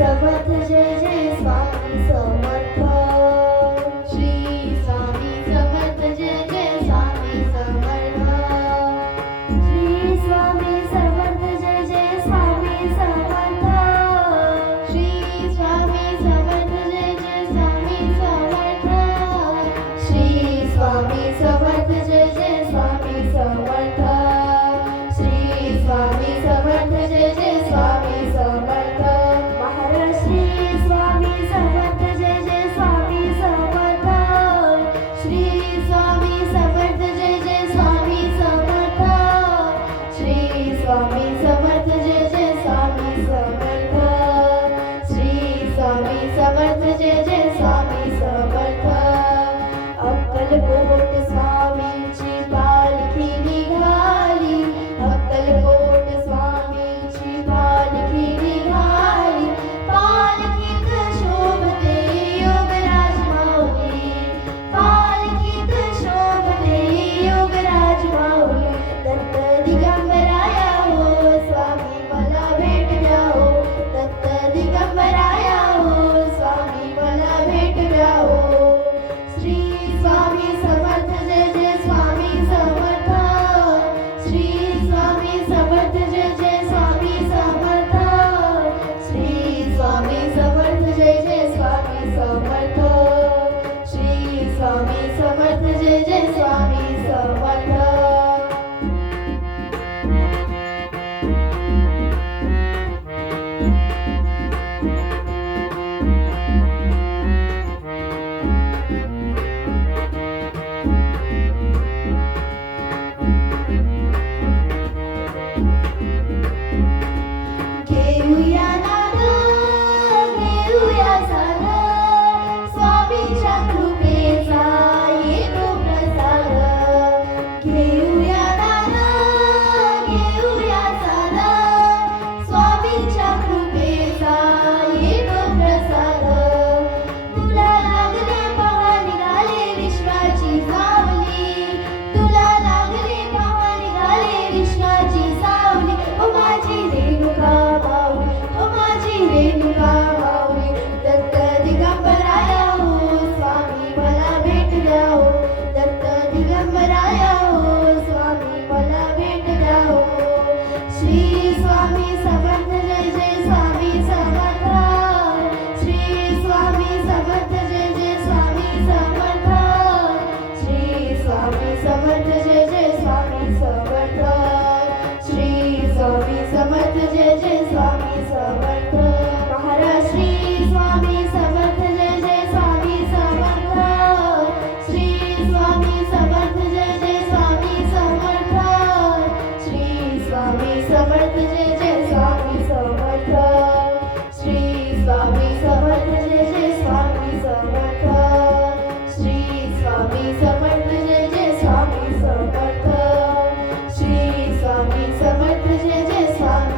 समर्थ जय जय स्वामी समर्थ. श्री स्वामी समर्थ जय जय स्वामी समर्थ. श्री स्वामी समर्थ जय जय स्वामी समर्थ. श्री स्वामी समर्थ जय जय स्वामी समर्थ. श्री स्वामी समर्थ जय जय स्वामी समर्थ. श्री स्वामी समर्थ जय जय स्वामी समर्थ. महाराज श्री स्वामी समर्थ जय जय स्वामी समर्थ. श्री स्वामी समर्थ जय जय स्वामी समर्थ. श्री स्वामी समर्थ जय जय स्वामी समर्थ. श्री स्वामी समर्थ जय जय स्वामी समर्थ. अक्कलकोट स्वामींची पालखी निघाली. अक्कलकोट स्वामींची पालखी निघाली. पालखीत शोभते योगराज माऊली. पालखीत शोभते योगराज माऊली. दत्त दिगंबराया हो स्वामी मला भेट द्या हो. दत्त दिगंबराया हो स्वामी मला भेट द्या हो. श्री स्वामी समर्थ जय जय स्वामी समर्थ. श्री स्वामी समर्थ जय जय स्वामी समर्थ. श्री स्वामी समर्थ जय जय स्वामी समर्थ. श्री स्वामी समर्थ जय जय स्वामी समर्थ. घेऊया नाद घेऊया साद स्वामींच्या कृपेचा येतो प्रसाद. घेऊया नाद घेऊया साद स्वामींच्या कृपेचा येतो प्रसाद. तुला लागले पहा निघाले विश्वाची सावली. तुला लागले पहा निघाले विश्वाची सावली. ओ माझी रेणुका माऊली. ओ माझी रेणुका माऊली. दत्त दिगंबराया हो स्वामी मला भेट द्या हो. दत्त दिगंबराया हो स्वामी मला भेट द्या हो. श्री स्वामी समर्थ जय जय स्वामी समर्थ. श्री स्वामी समर्थ जय जय स्वामी समर्थ. श्री स्वामी समर्थ जय जय स्वामी समर्थ. श्री स्वामी समर्थ जय जय स्वामी समर्थ. महाराज श्री स्वामी समर्थ जय जय स्वामी समर्थ. श्री स्वामी समर्थ जय जय स्वामी समर्थ. श्री स्वामी समर्थ जय जय स्वामी समर्थ. श्री स्वामी समर्थ जय जय स्वामी समर्थ. श्री स्वामी समर्थ